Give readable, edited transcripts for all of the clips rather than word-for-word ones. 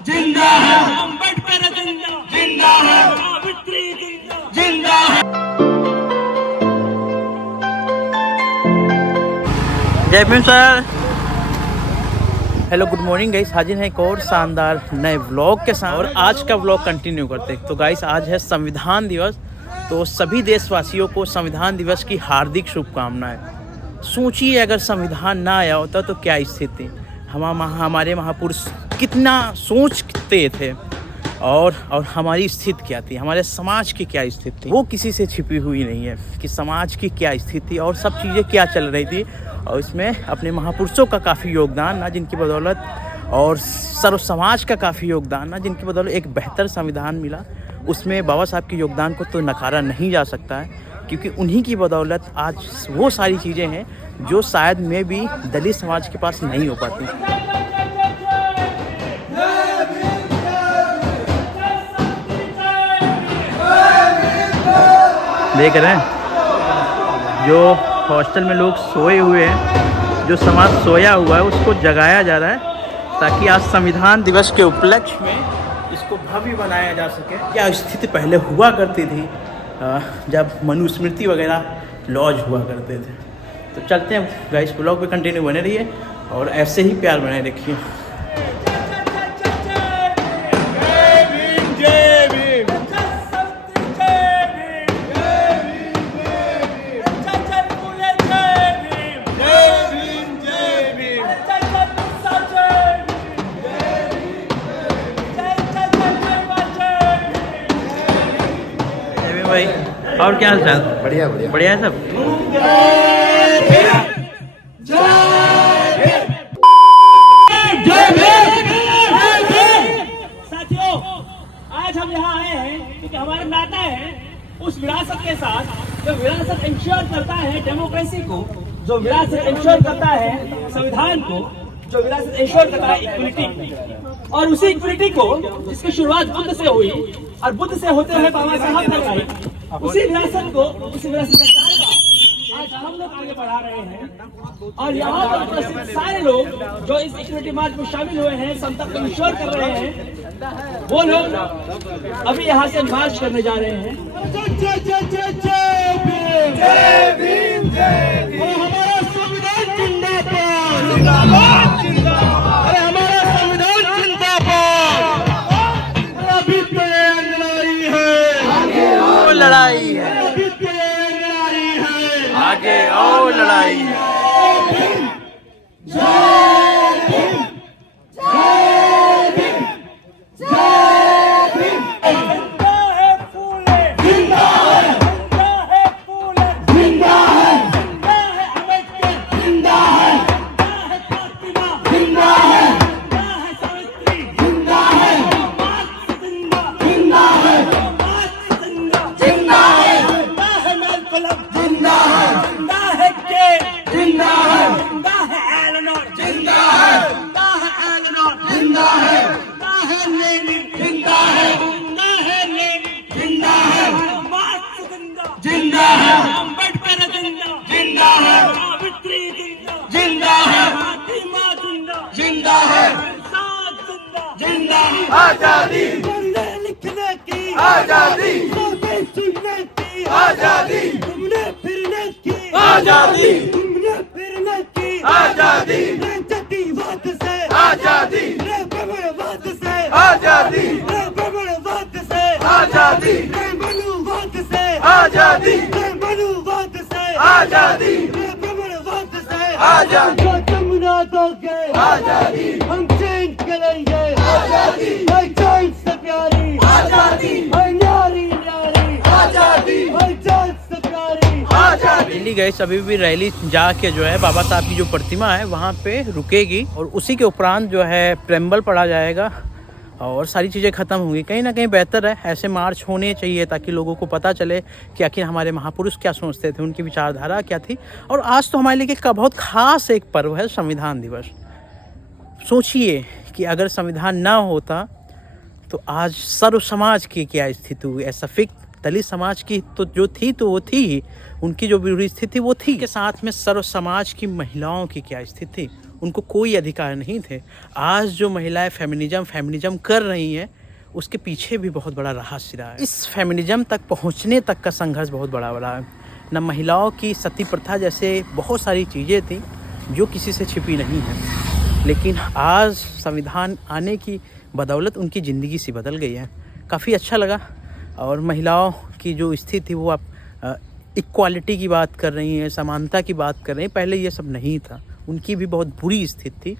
जिंदा है, अम्बेडकर जिंदा, जिंदा है, सावित्री जिंदा, जिंदा है। जय Bhim sir. Hello good morning guys, हाजिर हैं एक और शानदार नए व्लॉग के साथ और आज का व्लॉग कंटिन्यू करते हैं। तो गाइस आज है संविधान दिवस, तो सभी देशवासियों को संविधान दिवस की हार्दिक शुभकामनाएं। सोचिए अगर संविधान ना आया होता तो क्या स्थिति, हमारे महापुरुष कितना सोचते थे और हमारी स्थिति क्या थी, हमारे समाज की क्या स्थिति थी, वो किसी से छिपी हुई नहीं है कि समाज की क्या स्थिति और सब चीज़ें क्या चल रही थी। और इसमें अपने महापुरुषों का काफ़ी योगदान ना, जिनकी बदौलत और सर्व समाज का काफ़ी योगदान ना, जिनकी बदौलत एक बेहतर संविधान मिला। उसमें बाबा साहब के योगदान को तो नकारा नहीं जा सकता है, क्योंकि उन्हीं की बदौलत आज वो सारी चीज़ें हैं जो शायद में भी दलित समाज के पास नहीं हो पाती। देख रहे हैं जो हॉस्टल में लोग सोए हुए हैं, जो समाज सोया हुआ है उसको जगाया जा रहा है ताकि आज संविधान दिवस के उपलक्ष्य में इसको भव्य बनाया जा सके। क्या स्थिति पहले हुआ करती थी जब मनुस्मृति वगैरह लॉज हुआ करते थे। तो चलते हैं गाइस, ब्लॉग पे कंटिन्यू बने रहिए और ऐसे ही प्यार बनाए रखिए। भाई और क्या हाल चाल? बढ़िया बढ़िया बढ़िया है सब। साथियों, आज हम यहाँ आए हैं क्योंकि हमारा नाता है उस विरासत के साथ जो विरासत इंश्योर करता है डेमोक्रेसी को, जो विरासत इंश्योर करता है संविधान को, जो विरासत इंश्योर करता है इक्वलिटी। और उसी इक्वलिटी को जिसकी शुरुआत बुद्ध से हुई और बुद्ध से होते हुए बाबा साहब तक आई, उसी विरासत को, उसी विरासत के साथ आज हम लोग आगे बढ़ा रहे हैं। और यहाँ पर उपस्थित सारे लोग जो इस इक्विटी मार्च में शामिल हुए हैं, समता को इंश्योर कर रहे हैं, वो लोग अभी यहाँ से मार्च करने जा रहे हैं। हमारा संविधान जिंदाबाद, अरे हमारा संविधान जिंदाबाद। अभी तो ये लड़ाई है, वो लड़ाई है, अभी तो ये लड़ाई है, आगे और लड़ाई है। जिंदा है, अम्बेडकर जिंदा, जिंदा है, सावित्री जिंदा, जिंदा है, फातिमा जिंदा, जिंदा है, साथ जिंदा, जिंदा है। आजादी, पढ़ने लिखने की आजादी, बातें सुनने की आजादी, घूमने फिरने की आजादी, घूमने फिरने की आजादी, रे जातिवाद से आजादी, रे ब्राह्मणवाद से आजादी, रे ब्राह्मणवाद से आजादी, रे मनुवाद से आजादी, रे मनुवाद से आजादी, रे ब्राह्मणवाद से आजादी, जो तुम ना दोगे आजादी, हम चेंज करेंगे। आजादी, भाई जान से प्यारी आजादी, भाई न्यारी न्यारी आजादी, भाई जान से प्यारी आजादी। दिल्ली गए अभी भी रैली जाके जो है बाबा साहब की जो प्रतिमा है वहाँ पे रुकेगी और उसी के उपरांत जो है प्रेम्बल पढ़ा जाएगा और सारी चीज़ें ख़त्म होंगी। कहीं ना कहीं बेहतर है ऐसे मार्च होने चाहिए ताकि लोगों को पता चले कि आखिर हमारे महापुरुष क्या सोचते थे, उनकी विचारधारा क्या थी। और आज तो हमारे लिए एक बहुत ख़ास एक पर्व है संविधान दिवस। सोचिए कि अगर संविधान ना होता तो आज सर्व समाज की क्या स्थिति हुई। ऐसा फिक दलित समाज की तो जो थी तो वो थी ही, उनकी जो बुरी स्थिति वो थी, के साथ में सर्व समाज की महिलाओं की क्या स्थिति, उनको कोई अधिकार नहीं थे। आज जो महिलाएं फेमिनिज्म कर रही हैं, उसके पीछे भी बहुत बड़ा रहस्य रहा है। इस फेमिनिज्म तक पहुंचने तक का संघर्ष बहुत बड़ा है। न महिलाओं की सती प्रथा जैसे बहुत सारी चीज़ें थी जो किसी से छिपी नहीं है, लेकिन आज संविधान आने की बदौलत उनकी ज़िंदगी सी बदल गई है। काफ़ी अच्छा लगा। और महिलाओं की जो स्थिति थी वो आप इक्वालिटी की बात कर रही हैं, समानता की बात कर रही हैं। पहले ये सब नहीं था, उनकी भी बहुत बुरी स्थिति थी,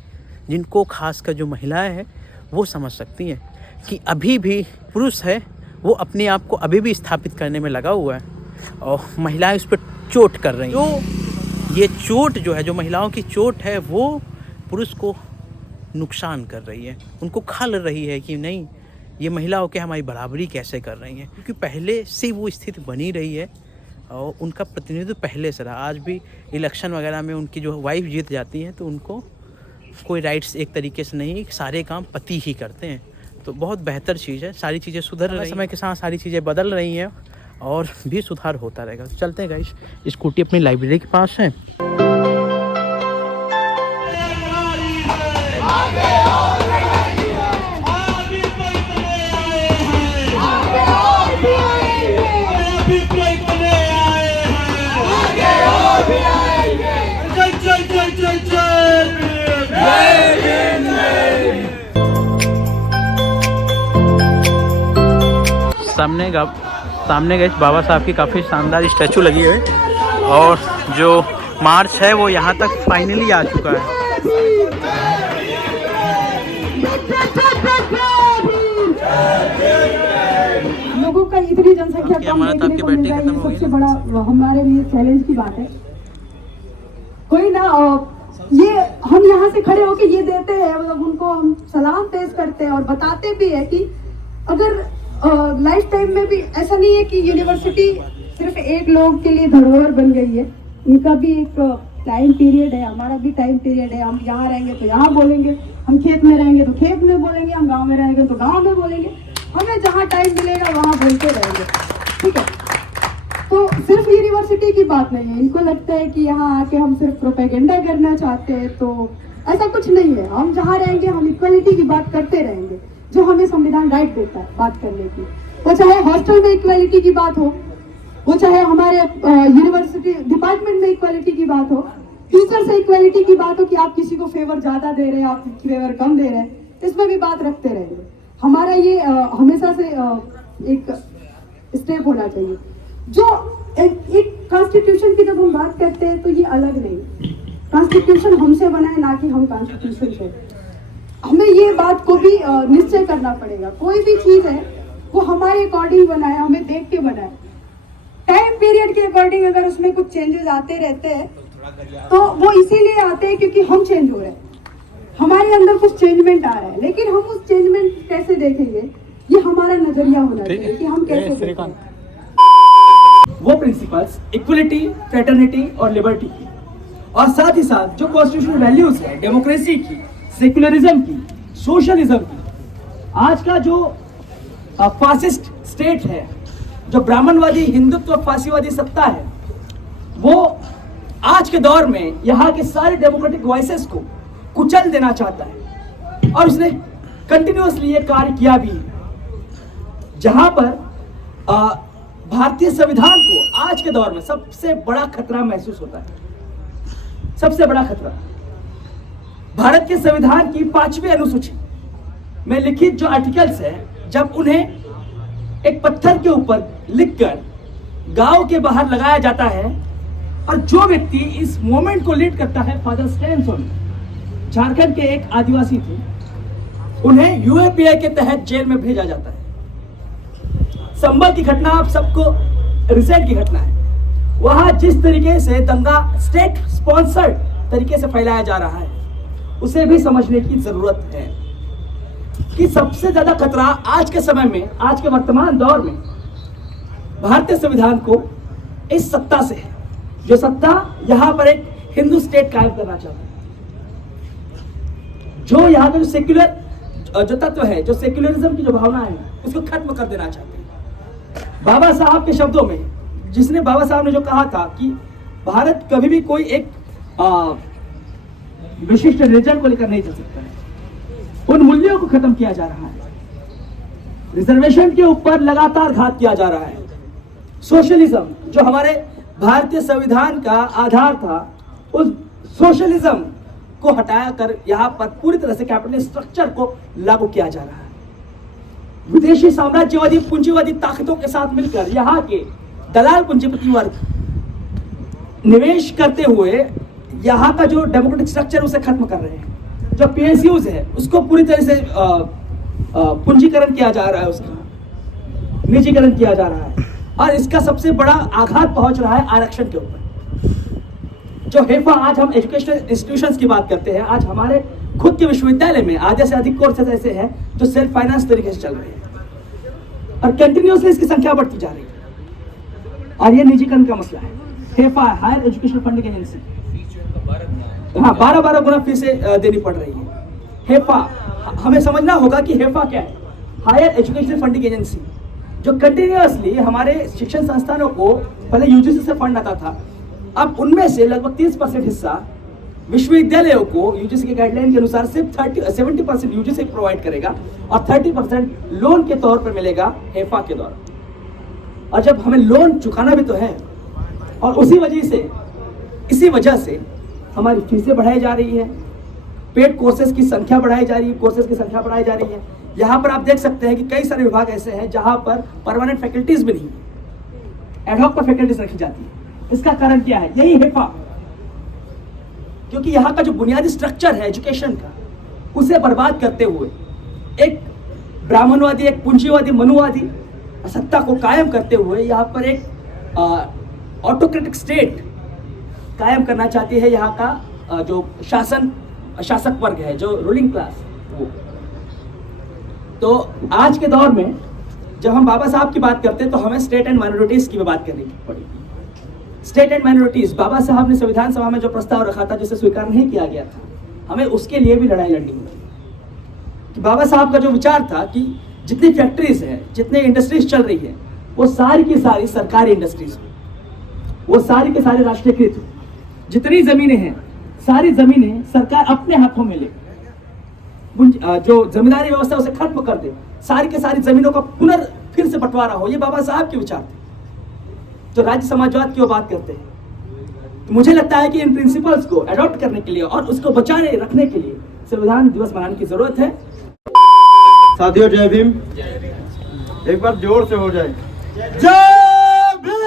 जिनको खासकर जो महिलाएं हैं वो समझ सकती हैं कि अभी भी पुरुष है वो अपने आप को अभी भी स्थापित करने में लगा हुआ है और महिलाएं उस पर चोट कर रही हैं। तो ये चोट जो है, जो महिलाओं की चोट है, वो पुरुष को नुकसान कर रही है, उनको खल रही है कि नहीं, ये महिला होकर हमारी बराबरी कैसे कर रही हैं। क्योंकि पहले से वो स्थिति बनी रही है और उनका प्रतिनिधित्व पहले से रहा। आज भी इलेक्शन वगैरह में उनकी जो वाइफ जीत जाती हैं तो उनको कोई राइट्स एक तरीके से नहीं, सारे काम पति ही करते हैं। तो बहुत बेहतर चीज़ है, सारी चीज़ें सुधर रही हैं, समय के साथ सारी चीज़ें बदल रही हैं और भी सुधार होता रहेगा। तो चलते हैं गाइस, स्कूटी अपनी लाइब्रेरी के पास है। सामने गए बाबा साहब की काफ़ी शानदार स्टैचू लगी है और जो मार्च है वो यहाँ तक फाइनली आ चुका है। लोगों का इतनी जनसंख्या कम देखने को मिल रहा है, ये सबसे बड़ा हमारे लिए चैलेंज की बात है। कोई ना ये हम यहाँ से खड़े होके ये देते हैं, मतलब उनको हम सलाम पेश करते हैं और बताते भी है कि अगर लाइफ टाइम में भी ऐसा नहीं है कि यूनिवर्सिटी सिर्फ एक लोग के लिए धरोहर बन गई है, इनका भी एक टाइम पीरियड है, हमारा भी टाइम पीरियड है। हम यहाँ रहेंगे तो यहाँ बोलेंगे, हम खेत में रहेंगे तो खेत में बोलेंगे, हम गांव में रहेंगे तो गांव में बोलेंगे, हमें जहाँ टाइम मिलेगा वहाँ बोलते रहेंगे, ठीक है। तो सिर्फ यूनिवर्सिटी की बात नहीं है, इनको लगता है कि यहाँ आके हम सिर्फ प्रोपेगेंडा करना चाहते हैं, तो ऐसा कुछ नहीं है। हम जहाँ रहेंगे हम इक्वलिटी की बात करते रहेंगे, जो हमें संविधान राइट देता है बात करने की। वो चाहे हॉस्टल में इक्वलिटी की बात हो, वो चाहे हमारे यूनिवर्सिटी डिपार्टमेंट में इक्वलिटी की बात हो, टीचर से इक्वलिटी की बात हो कि आप किसी को फेवर ज्यादा दे रहे हैं, आप फेवर कम दे रहे हैं, इसमें भी बात रखते रहेंगे। हमारा ये हमेशा से एक स्टेप होना चाहिए। जो एक कॉन्स्टिट्यूशन की जब हम बात करते हैं तो ये अलग नहीं, कॉन्स्टिट्यूशन हमसे बना है, ना कि हम कॉन्स्टिट्यूशन से। हमें ये बात को भी निश्चय करना पड़ेगा, कोई भी चीज है वो हमारे अकॉर्डिंग बना है, हमें देख के बना है। टाइम पीरियड के अकॉर्डिंग अगर उसमें कुछ चेंजेस आते रहते हैं तो वो इसीलिए आते हैं क्योंकि हम चेंज हो रहे हैं, हमारे अंदर कुछ चेंजमेंट आ रहा है। लेकिन हम उस चेंजमेंट कैसे देखेंगे, ये हमारा नजरिया होना चाहिए कि हम कैसे देखें। वो प्रिंसिपल्स इक्वलिटी, फ्रेटर्निटी और लिबर्टी की, और साथ ही साथ जो कॉन्स्टिट्यूशनल वैल्यूज है, डेमोक्रेसी की, सेक्युलरिज्म की, सोशलिज्म की। आज का जो फासिस्ट स्टेट है, जो ब्राह्मणवादी हिंदुत्व फासीवादी सत्ता है, वो आज के दौर में यहाँ के सारे डेमोक्रेटिक वॉइसेस को कुचल देना चाहता है और उसने कंटिन्यूअसली ये कार्य किया भी। जहां पर भारतीय संविधान को आज के दौर में सबसे बड़ा खतरा महसूस होता है। सबसे बड़ा खतरा भारत के संविधान की 5वीं अनुसूची में लिखित जो आर्टिकल्स है, जब उन्हें एक पत्थर के ऊपर लिखकर गांव के बाहर लगाया जाता है और जो व्यक्ति इस मूवमेंट को लीड करता है, फादर स्टैनसन, झारखंड के एक आदिवासी थे, उन्हें यूएपीए के तहत जेल में भेजा जाता है। संभल की घटना आप सबको रिसेंट की घटना है। वहां जिस तरीके से दंगा स्टेट स्पॉन्सर्ड तरीके से फैलाया जा रहा है, उसे भी समझने की जरूरत है कि सबसे ज्यादा खतरा आज के समय में, आज के वर्तमान दौर में भारतीय संविधान को इस सत्ता से है, जो सत्ता यहां पर एक हिंदू स्टेट कायम करना चाहता है, जो यहाँ पे जो सेक्युलर जो तत्व है, जो सेक्युलरिज्म की जो भावना है, उसको खत्म कर देना चाहते हैं। बाबा साहब के शब्दों में, बाबा साहब ने जो कहा था कि भारत कभी भी कोई एक विशिष्ट रिजल्ट को लेकर नहीं चल सकता है। उन मूल्यों को खत्म किया जा रहा है। रिजर्वेशन के ऊपर लगातार घात किया जा रहा है। सोशलिज्म जो हमारे भारतीय संविधान का आधार था, उस सोशलिज्म को हटाया कर यहाँ पर पूरी तरह से कैपिटलिस्ट स्ट्रक्चर को लागू किया जा रहा है। विदेशी साम्राज्यवादी पूंजीवादी ताकतों के साथ मिलकर यहाँ के दलाल पूंजीपति वर्ग निवेश करते हुए यहाँ का जो डेमोक्रेटिक स्ट्रक्चर उसे खत्म कर रहे हैं। जो पीएसयूज है उसको पूरी तरह से पूंजीकरण किया जा रहा है, उसका निजीकरण किया जा रहा है, और इसका सबसे बड़ा आघात पहुंच रहा है आरक्षण के ऊपर। जो हेफा, आज हम एजुकेशनल इंस्टीट्यूशंस की बात करते हैं, आज हमारे खुद के विश्वविद्यालय में आधे से अधिक कोर्सेज ऐसे हैं जो सेल्फ फाइनेंस तरीके से चल रहे हैं और कंटिन्यूअसली इसकी संख्या बढ़ती जा रही है। और ये निजीकरण का मसला है। हेफा, हायर एजुकेशन फंडिंग एजेंसी, हाँ 12 गुना फीसें देनी पड़ रही है। हेफा, हमें समझना होगा कि हेफा क्या है। हायर एजुकेशन फंडिंग एजेंसी जो कंटिन्यूअसली हमारे शिक्षण संस्थानों को, पहले यूजीसी से फंड आता था, अब उनमें से लगभग 30% हिस्सा विश्वविद्यालयों को यूजीसी के गाइडलाइन के अनुसार सिर्फ 70% यूजीसी प्रोवाइड करेगा और 30% लोन के तौर पर मिलेगा हेफा के द्वारा। और जब हमें लोन चुकाना भी तो है, और इसी वजह से हमारी फीसें बढ़ाई जा रही है, पेड कोर्सेज की संख्या बढ़ाई जा रही है, यहाँ पर आप देख सकते हैं कि कई सारे विभाग ऐसे हैं जहाँ पर परमानेंट फैकल्टीज भी नहीं है, एडहॉक पर फैकल्टीज रखी जाती है। इसका कारण क्या है? यही हेफा, क्योंकि यहाँ का जो बुनियादी स्ट्रक्चर है एजुकेशन का, उसे बर्बाद करते हुए एक ब्राह्मणवादी, एक पूंजीवादी, मनुवादी सत्ता को कायम करते हुए यहाँ पर एक ऑटोक्रेटिक स्टेट कायम करना चाहती है यहाँ का जो शासक वर्ग है, जो रूलिंग क्लास। वो तो आज के दौर में जब हम बाबा साहब की बात करते हैं तो हमें स्टेट एंड माइनॉरिटीज की भी बात करनी पड़ेगी। स्टेट एंड माइनॉरिटीज, बाबा साहब ने संविधान सभा में जो प्रस्ताव रखा था जिसे स्वीकार नहीं किया गया था, हमें उसके लिए भी लड़ाई लड़नी होगी। कि बाबा साहब का जो विचार था कि जितनी फैक्ट्रीज है, जितने इंडस्ट्रीज चल रही है, वो सारी की सारी सरकारी इंडस्ट्रीज हो, वो सारी के सारे राष्ट्रीयकृत हो। जितनी जमीनें हैं, सारी जमीनें सरकार अपने हाथों में ले, जो जमींदारी व्यवस्था उसे खत्म कर दे, सारी के सारी जमीनों का फिर से बंटवारा हो। ये बाबा साहब के विचार थे जो राज्य समाजवाद की वो बात करते हैं। तो मुझे लगता है कि इन प्रिंसिपल्स को अडॉप्ट करने के लिए और उसको बचाने रखने के लिए संविधान दिवस मनाने की जरूरत है। साथियों, जय भीम। एक बार जोर से हो जाए। जय भीम,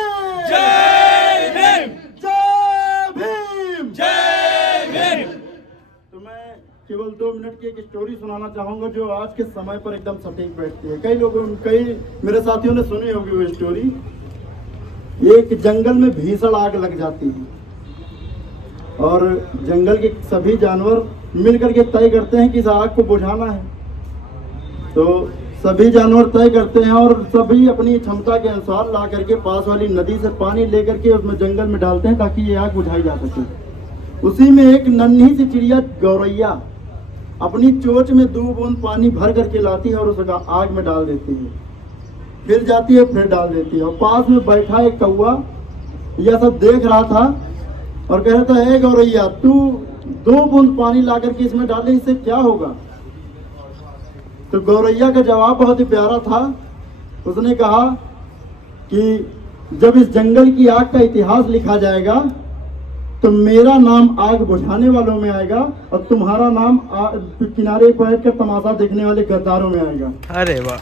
जय भीम, जय भीम, जय भीम। तो मैं केवल 2 मिनट की एक स्टोरी सुनाना चाहूंगा जो आज के समय पर एकदम सटीक बैठती है। कई मेरे साथियों ने सुनी होगी वो स्टोरी। एक जंगल में भीषण आग लग जाती है और जंगल के सभी जानवर मिलकर के तय करते हैं कि इस आग को बुझाना है। तो सभी जानवर तय करते हैं और सभी अपनी क्षमता के अनुसार ला करके पास वाली नदी से पानी लेकर के उसमें जंगल में डालते हैं ताकि ये आग बुझाई जा सके। उसी में एक नन्ही सी चिड़िया गौरैया अपनी चोंच में 2 बूंद पानी भर करके लाती है और उस आग में डाल देती है, फिर जाती है, फिर डाल देती है। और पास में बैठा एक कौवा यह सब देख रहा था और कह रहा था, हे गौरैया, तू 2 बूंद पानी ला करके इसमें डाले, इससे क्या होगा? तो गौरैया का जवाब बहुत ही प्यारा था। उसने कहा कि जब इस जंगल की आग का इतिहास लिखा जाएगा तो मेरा नाम आग बुझाने वालों में आएगा और तुम्हारा नाम किनारे पर कर तमाशा देखने वाले गद्दारों में आएगा। अरे वाह।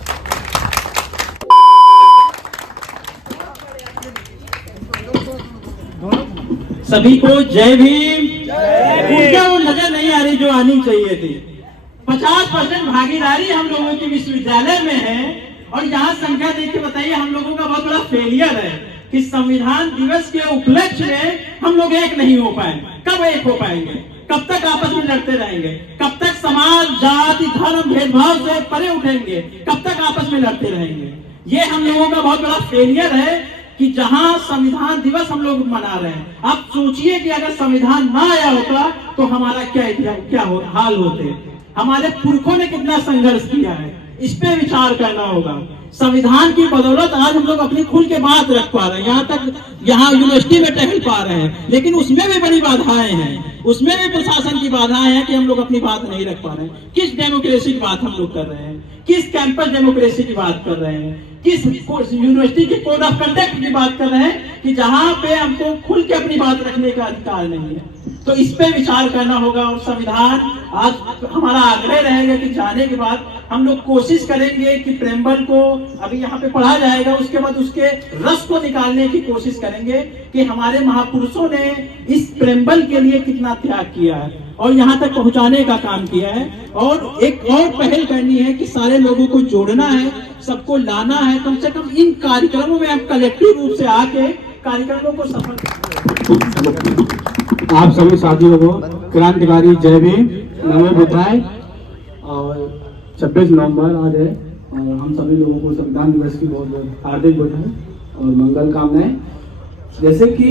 सभी को जय भीम। ऊर्जा वो नजर नहीं आ रही जो आनी चाहिए थी। 50% भागीदारी हम लोगों के विश्वविद्यालय में है और यहाँ संख्या देख के बताइए, हम लोगों का बहुत बड़ा फेलियर है कि संविधान दिवस के उपलक्ष्य में हम लोग एक नहीं हो पाए। कब एक हो पाएंगे? कब तक आपस में लड़ते रहेंगे? कब तक समाज, जाति, धर्म, भेदभाव से परे उठेंगे? कब तक आपस में लड़ते रहेंगे? ये हम लोगों का बहुत बड़ा फेलियर है कि जहां संविधान दिवस हम लोग मना रहे हैं। आप सोचिए कि अगर संविधान ना आया होता तो हमारा क्या हाल होते। हमारे पुरखों ने कितना संघर्ष किया है, इस पे विचार करना होगा। संविधान की बदौलत आज हम लोग अपनी खुल के बात रख पा रहे हैं, यहाँ तक यहाँ यूनिवर्सिटी में टहल पा रहे हैं। लेकिन उसमें भी बड़ी बाधाएं हैं, उसमें भी प्रशासन की बाधाएं हैं कि हम लोग अपनी बात नहीं रख पा रहे हैं। किस डेमोक्रेसी की बात हम लोग कर रहे हैं, किस कैंपस डेमोक्रेसी की बात कर रहे हैं, किस यूनिवर्सिटी के कोड ऑफ कंडक्ट की बात कर रहे हैं कि जहां पे हमको खुल के अपनी बात रखने का अधिकार नहीं है। तो इस पे विचार करना होगा। और संविधान आज हमारा आग्रह रहेगा कि जाने के बाद हम लोग कोशिश करेंगे कि प्रेम्बल को अभी यहाँ पे पढ़ा जाएगा, उसके बाद उसके रस को निकालने की कोशिश करेंगे कि हमारे महापुरुषों ने इस प्रेम्बल के लिए कितना त्याग किया है और यहाँ तक पहुँचाने का काम किया है। और एक और पहल करनी है कि सारे लोगों को जोड़ना है, सबको लाना है। कम से कम इन कार्यक्रमों में हम कलेक्टिव रूप से आके कार्यक्रमों को सफल। आप सभी साथियों को क्रांतिकारी जय भीम, नमो बुद्धाय। और 26 नवंबर आज है और हम सभी लोगों को संविधान दिवस की बहुत बहुत हार्दिक बधाई और मंगल कामनाएं। जैसे कि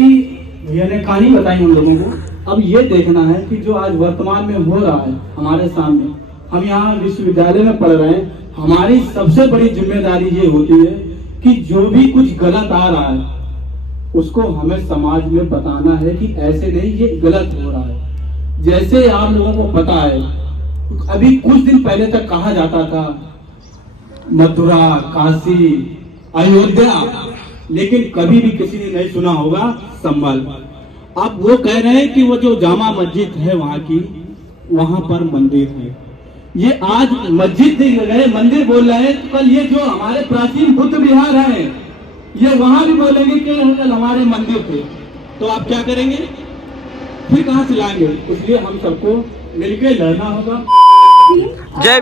भैया ने कहानी बताई हम लोगों को, अब ये देखना है कि जो आज वर्तमान में हो रहा है हमारे सामने, हम यहाँ विश्वविद्यालय में पढ़ रहे हैं, हमारी सबसे बड़ी जिम्मेदारी ये होती है कि जो भी कुछ गलत आ रहा है उसको हमें समाज में बताना है कि ऐसे नहीं, ये गलत हो रहा है। जैसे आप लोगों को पता है, अभी कुछ दिन पहले तक कहा जाता था मथुरा, काशी, अयोध्या, लेकिन कभी भी किसी ने नहीं सुना होगा संभल। अब वो कह रहे हैं कि वो जो जामा मस्जिद है वहां की, वहां पर मंदिर है। ये आज मस्जिद गए मंदिर बोल रहे हैं, कल ये जो हमारे प्राचीन बुद्ध विहार है ये वहां भी बोलेंगे कि कल हमारे मंदिर थे। तो आप क्या करेंगे, फिर कहां से लाएंगे? इसलिए हम सबको मिलकर लड़ना होगा। जय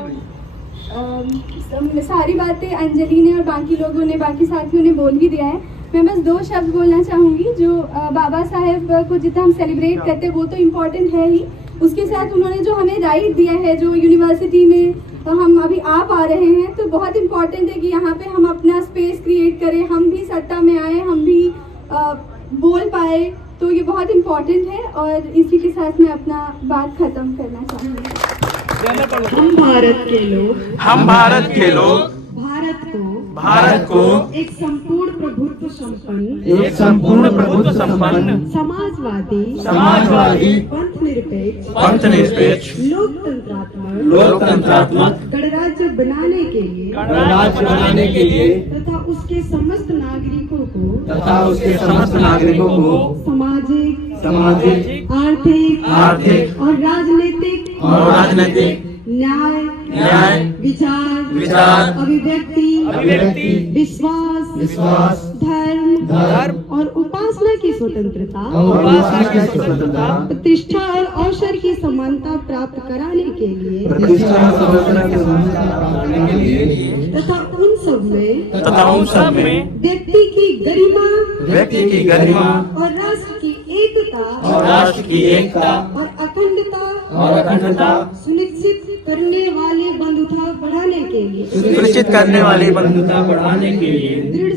सारी बातें अंजलि ने और बाकी लोगों ने, बाकी साथियों ने बोल ही दिया है। मैं बस 2 शब्द बोलना चाहूँगी। जो बाबा साहेब को जितना हम सेलिब्रेट करते हैं वो तो इम्पोर्टेंट है ही, उसके साथ उन्होंने जो हमें राइट दिया है, जो यूनिवर्सिटी में हम अभी आ पा रहे हैं, तो बहुत इम्पोर्टेंट है कि यहाँ पे हम अपना स्पेस क्रिएट करें, हम भी सत्ता में आए, हम भी बोल पाए। तो ये बहुत इम्पोर्टेंट है और इसी के साथ मैं अपना बात खत्म करना चाहूँगी। हम भारत के लोग, हम भारत के लोग भारत को एक संपूर्ण प्रभुत्व संपन्न, एक संपूर्ण प्रभुत्व संपन्न, समाजवादी, पंथ निरपेक्ष, लोकतंत्रात्मक गणराज्य बनाने के लिए तथा उसके समस्त नागरिकों को सामाजिक, आर्थिक और राजनीतिक न्याय, विचार, अभिव्यक्ति, विश्वास, धर्म और उपासना की स्वतंत्रता, प्रतिष्ठा और अवसर की समानता प्राप्त कराने के लिए तथा उन सब में व्यक्ति की गरिमा और राष्ट्र की एकता और अखंडता सुनिश्चित करने वाली बंधुता बढ़ाने के लिए दृढ़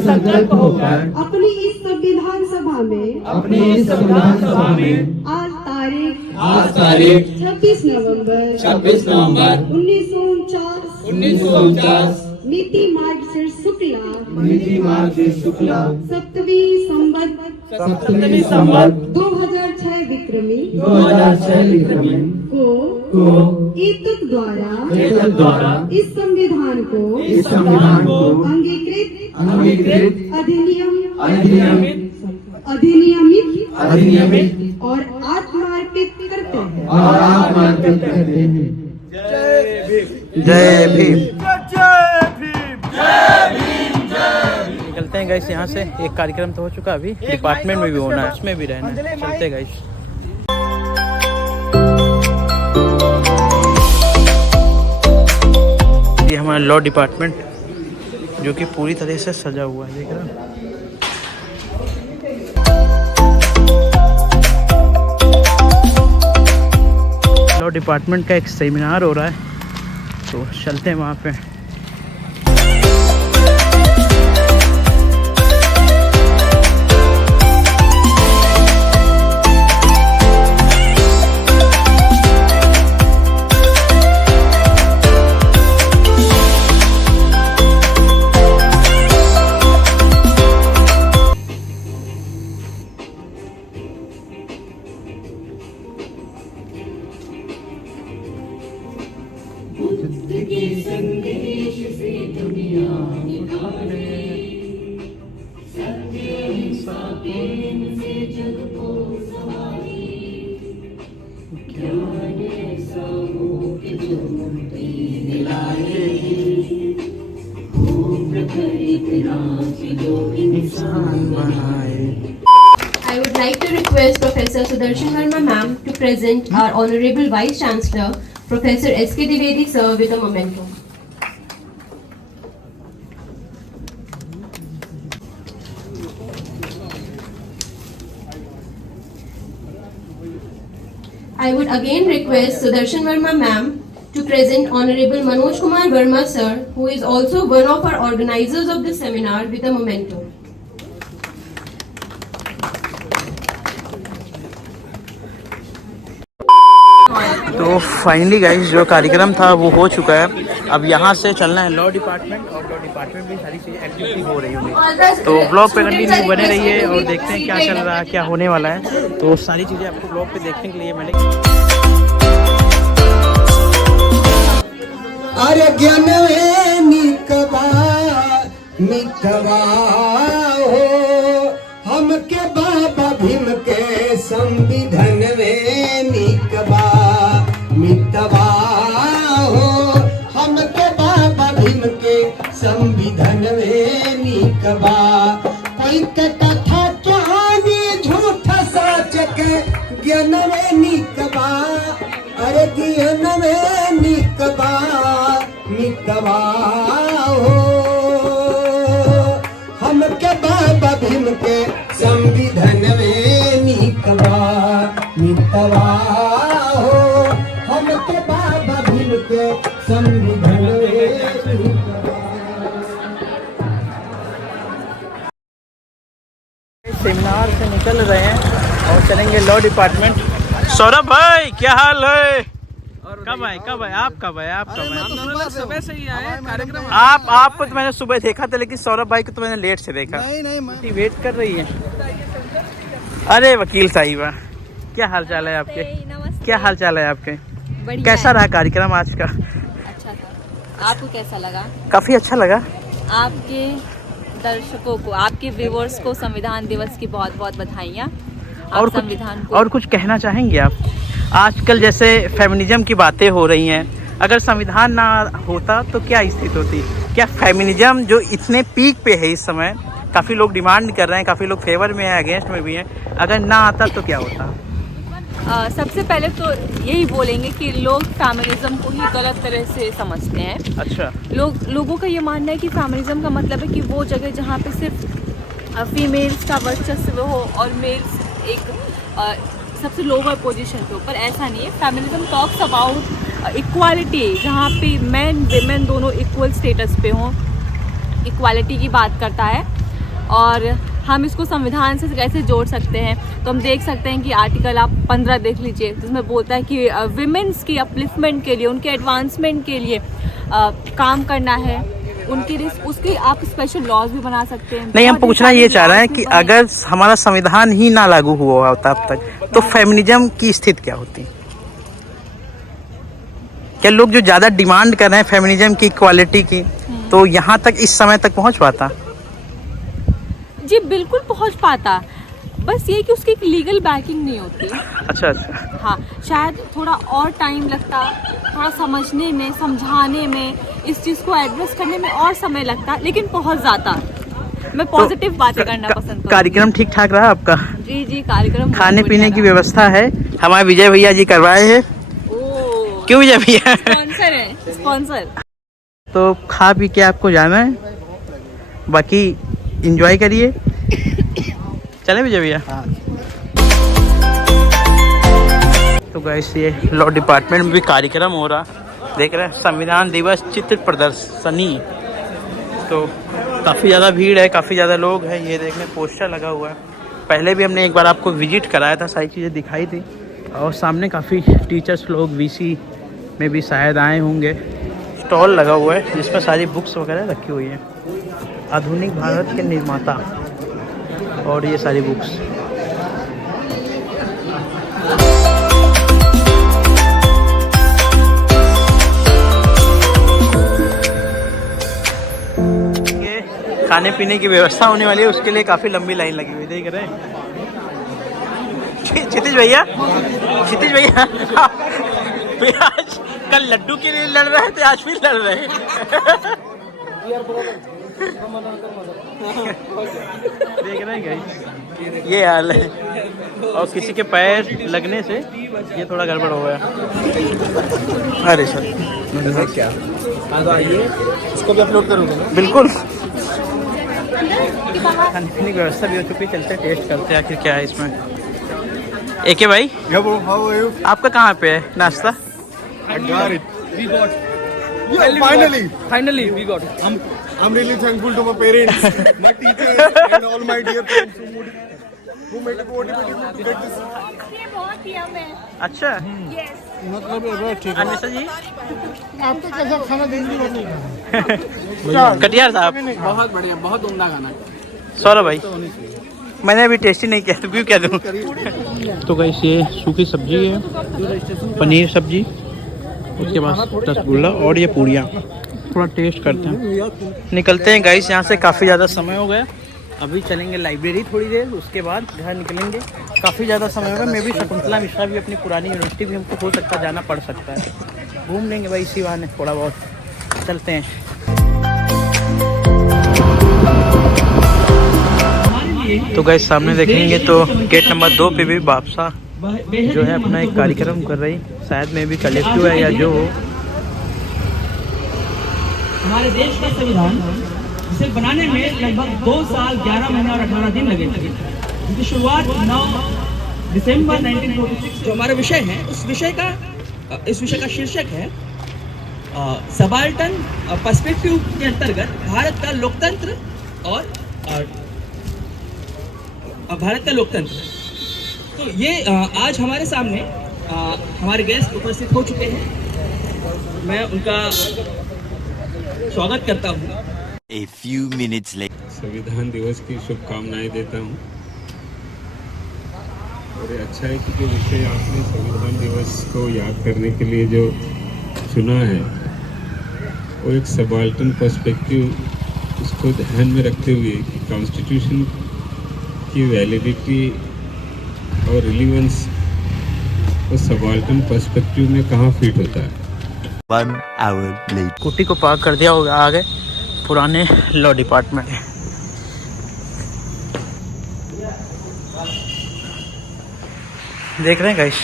संकल्प होकर अपनी इस संविधान सभा में आज तारीख 26 नवंबर 1949 नीति मार्ग से शुक्ला सप्तमी संवत 2006 विक्रमी को एतत् द्वारा इस संविधान को अंगीकृत अधिनियमित और आत्मार्पित करते हैं। जय भीम। निकलते हैं गाइस यहाँ से। एक कार्यक्रम तो हो चुका, अभी डिपार्टमेंट में भी होना है, उसमें भी रहना है। चलते हैं गाइस। ये हमारा लॉ डिपार्टमेंट जो कि पूरी तरह से सजा हुआ है, देख रहे हो। लॉ डिपार्टमेंट का एक सेमिनार हो रहा है, तो चलते हैं वहाँ पे। I would like to request Professor Sudarshan Verma ma'am to present our Honorable Vice Chancellor, Professor S.K. Dwivedi sir, with a memento. I would again request Sudarshan Verma ma'am to present Honorable Manoj Kumar Verma sir, who is also one of our organizers of this seminar, with a memento. तो finally guys जो कार्यक्रम था वो हो चुका है। अब यहाँ से चलना है लॉ डिपार्टमेंट, और लॉ डिपार्टमेंट में सारी चीज़ एक्टिविटी हो रही होंगी। तो ब्लॉग पे कंटिन्यू बने रहिए और देखते हैं क्या चल रहा है, क्या होने वाला है। तो सारी चीज़ें आपको ब्लॉग पे देखने के लिए मैंने अरे ज्ञान निकबा हो हमके बाबा भीम के संविधान में निकबा मितवा हो हमके बाबा भीम के संविधान में निकबा कोई कथा कहानी झूठा सच के ज्ञान में निकबा अरे ज्ञान में निकबा मितवा हो हमके बाबा भीम के संविधान में निकबा मितवा हो हमके बाबा भीम के संविधान में निकबा। सेमिनार से निकल रहे हैं और चलेंगे लॉ डिपार्टमेंट। सौरभ भाई क्या हाल है? कब आए आप कब आए? सुबह से ही आए कार्यक्रम। आपको तो मैंने सुबह देखा था, लेकिन सौरभ भाई को तो मैंने लेट से देखा। नहीं वेट कर रही है। अरे वकील साहिबा क्या हाल चाल है आपके? क्या हाल चाल है आपके? कैसा रहा कार्यक्रम आज का? अच्छा था। आपको कैसा लगा? काफी अच्छा लगा। आपके दर्शकों को, आपके व्यूअर्स को संविधान दिवस की बहुत बहुत बधाइयाँ। और कुछ कहना चाहेंगे आप? आजकल जैसे फेमिनिज्म की बातें हो रही हैं, अगर संविधान ना होता तो क्या स्थिति होती? क्या फेमिनिज्म जो इतने पीक पे है इस समय, काफ़ी लोग डिमांड कर रहे हैं, काफ़ी लोग फेवर में है, अगेंस्ट में भी हैं, अगर ना आता तो क्या होता? सबसे पहले तो यही बोलेंगे कि लोग फेमिनिज्म को ही गलत तरह से समझते हैं। अच्छा। लोगों का ये मानना है कि फेमिनिज्म का मतलब है कि वो जगह जहाँ पे सिर्फ फीमेल्स का वर्चस्व हो और मेल्स एक सबसे लोअर पोजीशन पे हो, पर ऐसा नहीं है। फेमिनिज्म टॉक्स अबाउट इक्वालिटी, जहाँ पे मैन विमेन दोनों इक्वल स्टेटस पे हों, इक्वालिटी की बात करता है। और हम इसको संविधान से कैसे जोड़ सकते हैं, तो हम देख सकते हैं कि आर्टिकल आप 15 देख लीजिए, जिसमें बोलता है कि विमेंस की अपलिफ्टमेंट के लिए, उनके एडवांसमेंट के लिए काम करना है, उनके लिए उसके आप स्पेशल लॉज भी बना सकते हैं। नहीं, हम पूछना ये चाह रहे हैं कि अगर हमारा संविधान ही ना लागू हुआ होता अब तक, तो फेमिनिज्म की स्थिति क्या होती? क्या लोग जो ज़्यादा डिमांड कर रहे हैं फेमिनिज्म की, इक्वालिटी की, तो यहाँ तक इस समय तक पहुँच पाता? जी बिल्कुल पहुँच पाता, बस ये कि उसकी एक लीगल बैकिंग नहीं होती। अच्छा। हाँ, शायद थोड़ा और टाइम लगता, थोड़ा समझने में, समझाने में, इस चीज़ को एड्रेस करने में और समय लगता, लेकिन पहुँच जाता। मैं पॉजिटिव बातें करना पसंद करूँ। कार्यक्रम ठीक ठाक रहा आपका? जी कार्यक्रम। खाने पीने की व्यवस्था है, हमारे विजय भैया जी करवाए हैं। क्यों विजय भैया? स्पॉन्सर है, स्पॉन्सर। तो खा पी के आपको जाना है, बाकी एंजॉय करिए। चले विजय भैया? तो गाइस ये लॉ डिपार्टमेंट में भी कार्यक्रम हो रहा, देख रहे हैं, संविधान दिवस चित्र प्रदर्शनी। तो काफ़ी ज़्यादा भीड़ है, काफ़ी ज़्यादा लोग हैं, ये देखने पोस्टर लगा हुआ है। पहले भी हमने एक बार आपको विजिट कराया था, सारी चीज़ें दिखाई थी। और सामने काफ़ी टीचर्स लोग वीसी में भी शायद आए होंगे। स्टॉल लगा हुआ है जिसमें सारी बुक्स वगैरह रखी हुई हैं, आधुनिक भारत के निर्माता, और ये सारी बुक्स। खाने पीने की व्यवस्था होने वाली है, उसके लिए काफ़ी लंबी लाइन लगी हुई देख रहे हैं। क्षितिज भैया आज कल लड्डू के लिए लड़ रहे थे, आज भी लड़ रहे हैं। देख रहे हैं गाइस, ये हाल है। और किसी के पैर लगने से ये थोड़ा गड़बड़ हो गया। अरे सर क्या इसको भी अपलोड करोगे ना? बिल्कुल। खाने पीने की व्यवस्था भी हो चुकी है, चलते टेस्ट करते हैं आखिर क्या है इसमें। एके भाई आपका कहाँ पे है नाश्ता? Finally, we got it. I'm really thankful to my parents, my teachers, and all my dear friends who made it motivated to get this. ये बहुत यम है। अच्छा अनिशा जी कटियार साहब बहुत बढ़िया, बहुत उम्दा खाना। सौरभ भाई मैंने अभी टेस्ट ही नहीं किया तो क्यों क्या दूँ। तो गाइस ये सूखी सब्जी है, पनीर सब्जी, उसके बाद रसगुल्ला और ये पूड़ियाँ। थोड़ा टेस्ट करते हैं, निकलते हैं गाइस यहाँ से। काफ़ी ज़्यादा समय हो गया, अभी चलेंगे लाइब्रेरी थोड़ी देर, उसके बाद घर निकलेंगे। काफ़ी ज़्यादा समय हो गया। मैं भी शकुंतला मिश्रा भी अपनी पुरानी यूनिवर्सिटी भी हमको हो सकता है जाना पड़ सकता है, घूम लेंगे भाई इसी बहाने थोड़ा बहुत। चलते हैं। तो गाइस सामने देखेंगे तो गेट नंबर 2 पे भी बादशाह जो है अपना एक कार्यक्रम कर रही, शायद में भी कलेक्टिव है या जो हो। हमारे देश का संविधान जिसे बनाने में लगभग 2 साल 11 महीना और 18 दिन लगे थे, जिसकी शुरुआत 9 दिसंबर 1946 जो हमारा विषय है इस विषय का शीर्षक है सबाल्टर्न पर्सपेक्टिव के अंतर्गत भारत का लोकतंत्र और भारत का लोकतंत्र। तो ये आज हमारे सामने हमारे गेस्ट उपस्थित हो चुके हैं, मैं उनका स्वागत करता हूँ। A few minutes later. संविधान दिवस की शुभकामनाएं देता हूँ। और ये अच्छा है कि जो विषय आपने संविधान दिवस को याद करने के लिए जो चुना है वो एक सबाल्टर्न पर्सपेक्टिव, उसको ध्यान में रखते हुए कि कॉन्स्टिट्यूशन की वैलिडिटी और रिलीवेंस वो सबाल्टर्न पर्सपेक्टिव में कहाँ फिट होता है। 1 hour later. स्कूटी को पार्क कर दिया होगा आगे पुराने लॉ डिपार्टमेंट। देख रहे हैं गाइस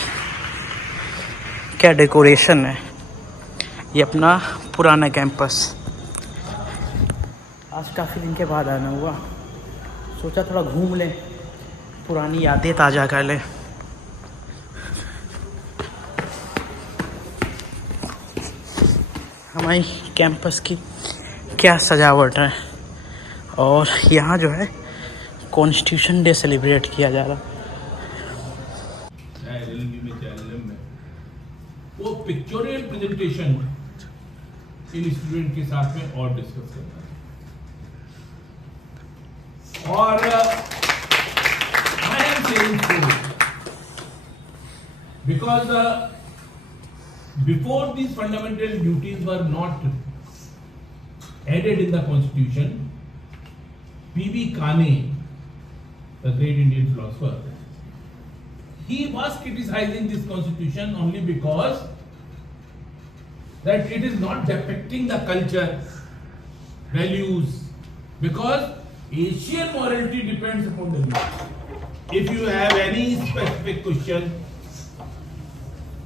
क्या डेकोरेशन है, ये अपना पुराना कैंपस। आज काफ़ी दिन के बाद आना हुआ, सोचा थोड़ा घूम लें, पुरानी यादें ताज़ा कर लें। हमारी कैंपस की क्या सजावट है, और यहाँ जो है कॉन्स्टिट्यूशन डे सेलिब्रेट किया जा रहा है। वो पिक्चोरियल प्रेजेंटेशन इन स्टूडेंट के साथ में और डिस्कस करना है। और I am saying so because before these fundamental duties were not added in the constitution, P.B. Kane, the great Indian philosopher, he was criticizing this constitution only because that it is not depicting the culture, values, because Asian morality depends upon the law. If you have any specific question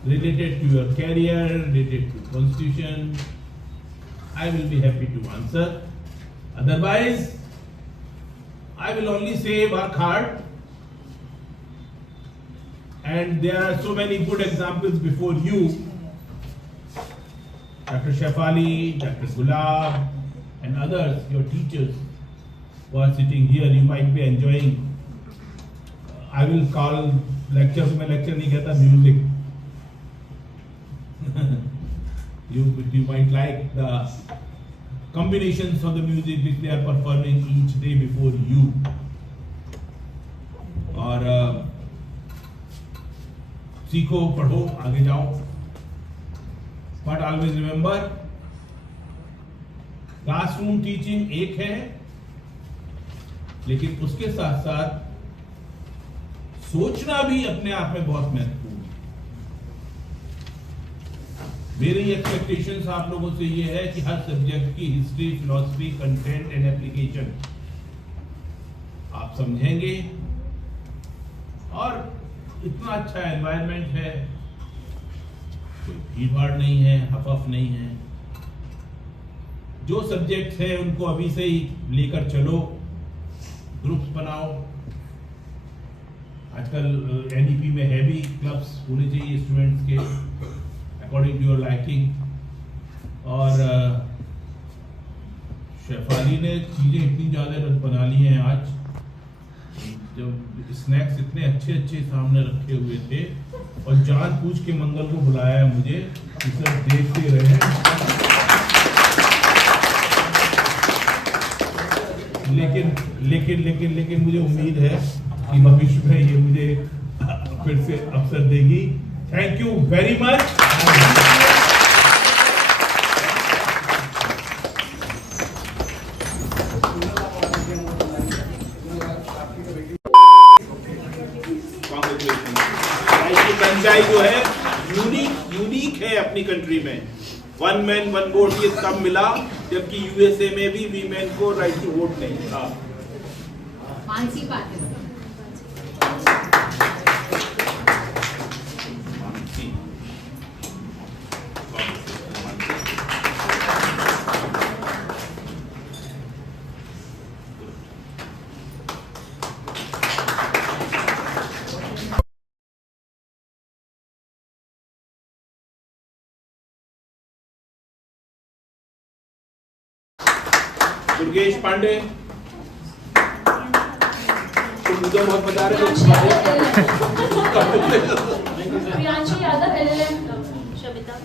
related to your career, related to constitution, I will be happy to answer. Otherwise, I will only say work hard. And there are so many good examples before you. Dr. Shefali, Dr. Gulab, and others, your teachers who are sitting here, you might be enjoying. I will call lecture, मैं lecture नहीं कहता, music. You might like the combinations of the music which they are performing each day before you. और सीखो, पढ़ो, आगे जाओ. But always remember, classroom teaching एक है, लेकिन उसके साथ साथ सोचना भी अपने आप में बहुत महत्वपूर्ण है। मेरी एक्सपेक्टेशंस आप लोगों से ये है कि हर सब्जेक्ट की history, philosophy, content and application आप समझेंगे, और इतना अच्छा एनवायरनमेंट है, कोई भीड़-भाड़ नहीं है, हफफ नहीं है। जो सब्जेक्ट्स हैं उनको अभी से ही लेकर चलो, ग्रुप्स बनाओ। आजकल एनईपी में हैवी क्लब्स होने चाहिए स्टूडेंट्स के अकॉर्डिंग टू योर लाइकिंग। और शेफाली ने चीजें इतनी ज्यादा बना ली हैं आज, जब स्नैक्स इतने अच्छे अच्छे सामने रखे हुए थे, और जानबूझ के मंगल को बुलाया है मुझे कि सर देखते रहे। लेकिन मुझे उम्मीद है कि भविष्य में ये मुझे फिर से अवसर देगी। Thank you very much. Panchayat जो है यूनिक है अपनी कंट्री में। 1 मैन 1 वोट ये तब मिला जबकि यूएसए में भी वीमेन को राइट टू वोट नहीं था। दुर्गेश पांडे, तुम मुझे बहुत बता रहे हो। Yadav, LLM, शबिता।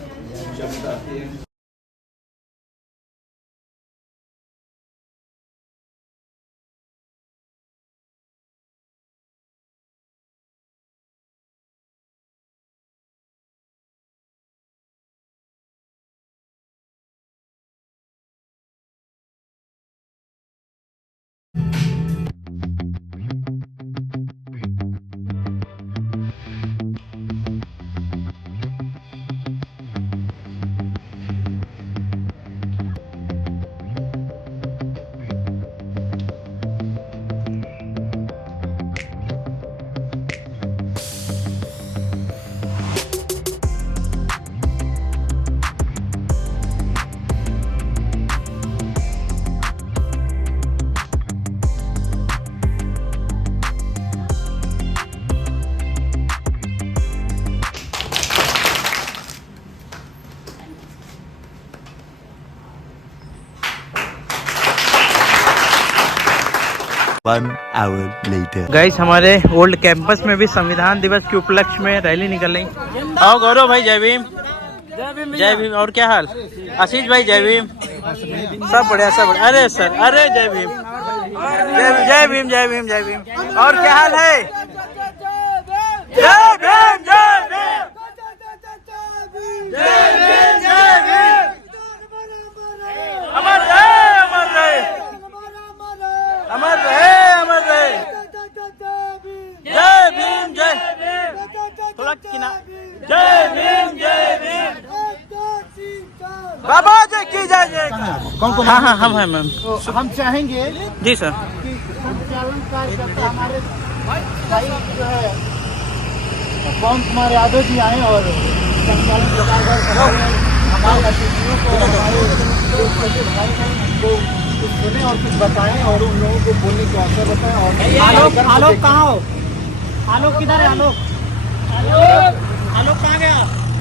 One hour later. Guys हमारे ओल्ड कैंपस में भी संविधान दिवस के उपलक्ष्य में रैली निकल रही। आओ गौरव भाई, जय भीम। जय भीम। और क्या हाल आशीष भाई? जय भीम। सब बढ़िया, सब बढ़िया। अरे सर, अरे जय भीम, जय भीम, जय भीम, जय भीम। और क्या हाल है? जय भीम, जय भीम, जय भीम, जय भीम। अमर रहे, अमर रहे, अमर रहे, अमर रहे। जय भीम, जय भीम। थोड़ा किना। जय भीम, जय भीम। बाबा जय की जय जय। कौन? हाँ हाँ हम हैं मैम। हम चाहेंगे जी सर कि संचालन कार्यकर्ता हमारे भाई जो है पवन कुमार यादव जी आए और संचालन हमारे अतिथियों को, हमारे भाई उनको कुछ सुने और कुछ बताएं और उन लोगों को बोलने का अवसर बताएं। और आलोक, आलोक कहाँ हो? आलोक किधर है? आलोक, आलोक कहाँ गया?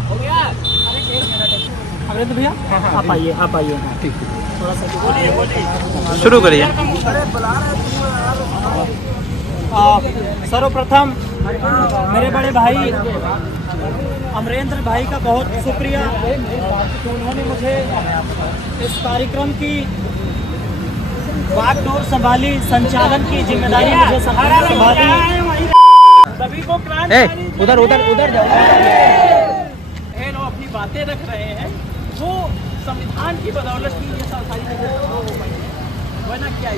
हो गया? अमरेंद्र भैया आप आइए, आप आइए। ठीक है, थोड़ा सा बोलिए, बोलिए, शुरू करिए। सर्वप्रथम मेरे बड़े भाई अमरेंद्र भाई का बहुत शुक्रिया। उन्होंने मुझे इस कार्यक्रम की बागडोर संभाली, संचालन की जिम्मेदारी मुझे संभाली। सभी को उधर उधर उधर लोग अपनी बातें रख रहे हैं, वो संविधान की बदौलत ही ये सारी चीजें हो पाई, वरना क्या।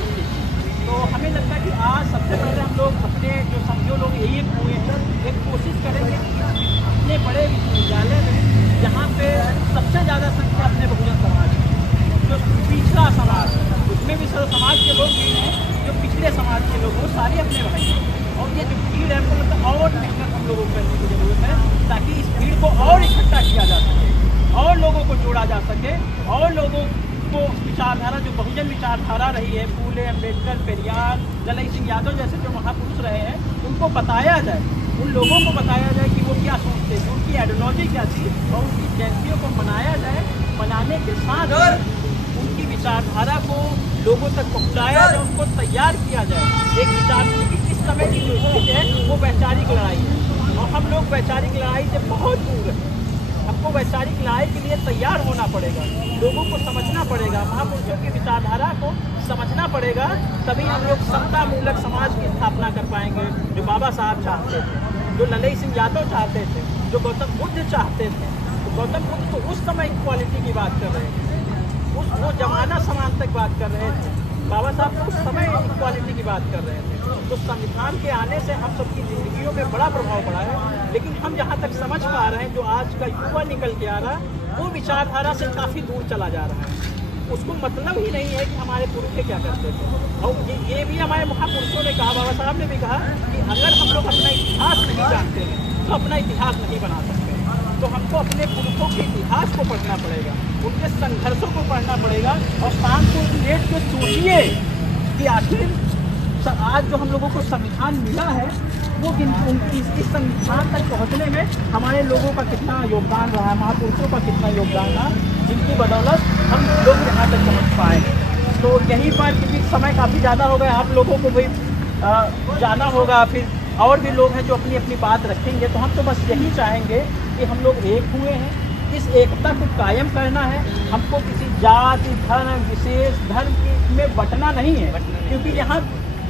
तो हमें लगता है कि आज सबसे पहले हम लोग अपने जो समझो लोग एक हुए हैं, एक कोशिश करेंगे कि अपने बड़े विश्वविद्यालय में जहाँ पे सबसे ज़्यादा संख्या अपने बहुजन समाज है, जो पिछड़ा समाज है, उसमें भी सर्व समाज के लोग भी हैं, जो पिछड़े समाज के लोग, वो सारे अपने भाई हैं। और ये जो भीड़ है मतलब और मेहनत हम लोगों को करने की ज़रूरत है ताकि इस भीड़ को और इकट्ठा किया जा सके और लोगों को जोड़ा जा सके और लोगों को विचारधारा जो बहुजन विचारधारा रही है, फूले, अम्बेडकर, पेरियार, दलाई सिंह यादव जैसे जो महापुरुष रहे हैं, उनको बताया जाए, उन लोगों को बताया जाए कि वो क्या सोचते थे, उनकी आइडियोलॉजी क्या थी और उनकी जयंतियों को मनाया जाए। मनाने के साथ उनकी विचारधारा को लोगों तक पहुँचाया जाए, उनको तैयार किया जाए। एक विचार इस समय की जो स्थिति है वो वैचारिक लड़ाई है और हम लोग वैचारिक लड़ाई से बहुत दूर हैं। हमको वैचारिक लड़ाई के लिए तैयार होना पड़ेगा, लोगों को समझना पड़ेगा, महापुरुषों की विचारधारा को समझना पड़ेगा, तभी हम लोग समता मूलक समाज की स्थापना कर पाएंगे जो बाबा साहब चाहते थे, जो ललई सिंह यादव चाहते थे, जो गौतम बुद्ध चाहते थे। तो गौतम बुद्ध तो उस समय इक्वालिटी की बात कर रहे थे, वो जमाना समानता की बात कर रहे थे, बाबा साहब तो उस समय इक्वालिटी की बात कर रहे थे। तो संविधान के आने से हम सबकी जिंदगियों में बड़ा प्रभाव पड़ा है, लेकिन हम जहाँ तक समझ पा रहे हैं जो आज का युवा निकल के आ रहा है वो विचारधारा से काफ़ी दूर चला जा रहा है। उसको मतलब ही नहीं है कि हमारे पुरुष क्या करते थे। और ये भी हमारे महापुरुषों ने कहा, बाबा साहब ने भी कहा कि अगर हम लोग अपना इतिहास नहीं जानते हैं तो अपना इतिहास नहीं बना सकते। तो हमको अपने पुरुषों के इतिहास को पढ़ना पड़ेगा, उनके संघर्षों को पढ़ना पड़ेगा और शाम को लेट के सोचिए कि आखिर आज जो हम लोगों को संविधान मिला है वो इस संविधान तक पहुंचने में हमारे लोगों का कितना योगदान रहा, महापुरुषों का कितना योगदान रहा, जिनकी बदौलत हम लोग यहाँ तक पहुँच पाए। तो यहीं पर क्योंकि समय काफ़ी ज़्यादा हो गया, आप लोगों को भी जाना होगा, फिर और भी लोग हैं जो अपनी अपनी बात रखेंगे। तो हम तो बस यही चाहेंगे कि हम लोग एक हुए हैं, इस एकता को कायम करना है। हमको किसी जाति, धर्म, विशेष धर्म में बंटना नहीं है, क्योंकि यहाँ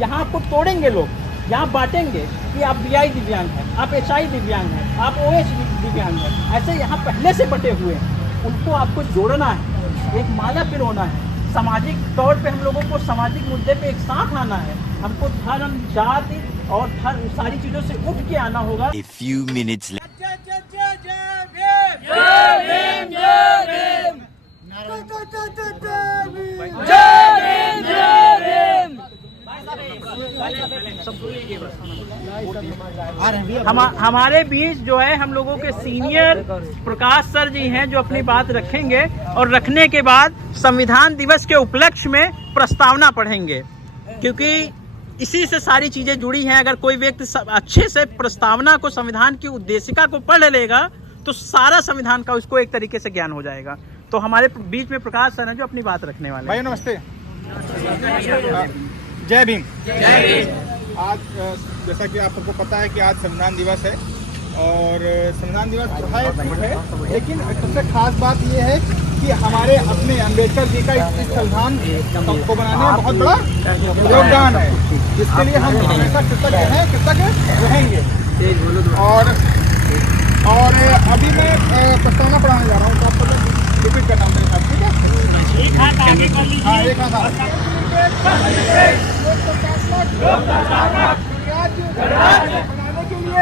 आपको तोड़ेंगे लोग, यहाँ बांटेंगे कि आप BI दिव्यांग हैं, आप HI दिव्यांग हैं, आप OH दिव्यांग हैं। ऐसे यहाँ पहले से बटे हुए हैं, उनको आपको जोड़ना है, एक माला पिरोना है। सामाजिक तौर पे हम लोगों को सामाजिक मुद्दे पे एक साथ आना है। हमको धर्म, जाति और धर्म सारी चीज़ों से उठ के आना होगा। A few minutes later. हमारे बीच जो है हम लोगों के सीनियर प्रकाश सर जी हैं जो अपनी बात रखेंगे और रखने के बाद संविधान दिवस के उपलक्ष्य में प्रस्तावना पढ़ेंगे, क्योंकि इसी से सारी चीज़ें जुड़ी हैं। अगर कोई व्यक्ति अच्छे से प्रस्तावना को, संविधान की उद्देशिका को पढ़ लेगा तो सारा संविधान का उसको एक तरीके से ज्ञान हो जाएगा। तो हमारे बीच में प्रकाश सर हैं जो अपनी बात रखने वाले। भाई नमस्ते, जय भीम। आज जैसा कि आप सबको पता है कि आज संविधान दिवस है और संविधान दिवस है, लेकिन सबसे खास बात ये है कि हमारे अपने अम्बेडकर जी का इस संविधान को बनाने में बहुत बड़ा योगदान है, जिसके लिए हम हमेशा कृतज्ञ रहेंगे। और अभी मैं प्रस्तावना पढ़ाने जा रहा हूँ, तो आपको रिपीट करना मेरे साथ, ठीक है? एक हाथ आगे कर लीजिए। हाँ, एक हाथ आगे।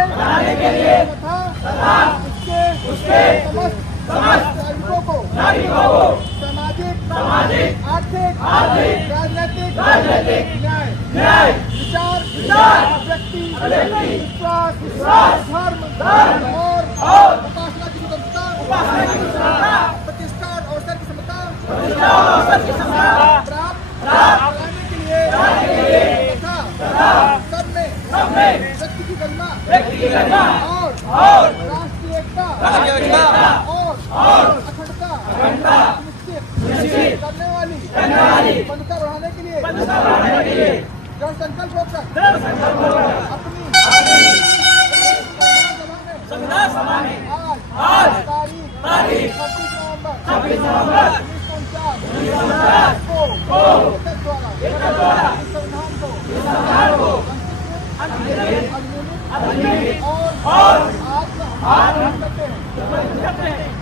बनाने के लिए तथा उसके समस्त नागरिकों को सामाजिक, आर्थिक, राजनीतिक न्याय, विचार, व्यक्ति, विश्वास, धर्म और उपासना की स्वतंत्रता, प्रतिष्ठा और अवसर की समता प्राप्त कराने के लिए तथा सब में व्यक्ति की गरिमा और राष्ट्रीय एकता और अखंडता सुनिश्चित करने वाली बंधुता बढ़ाने के लिए दृढ़ संकल्प होकर अपनी संविधान सभा में आज तारीख 26 नवंबर 1949 को एकता द्वारा इस संविधान को और आज करते हैं।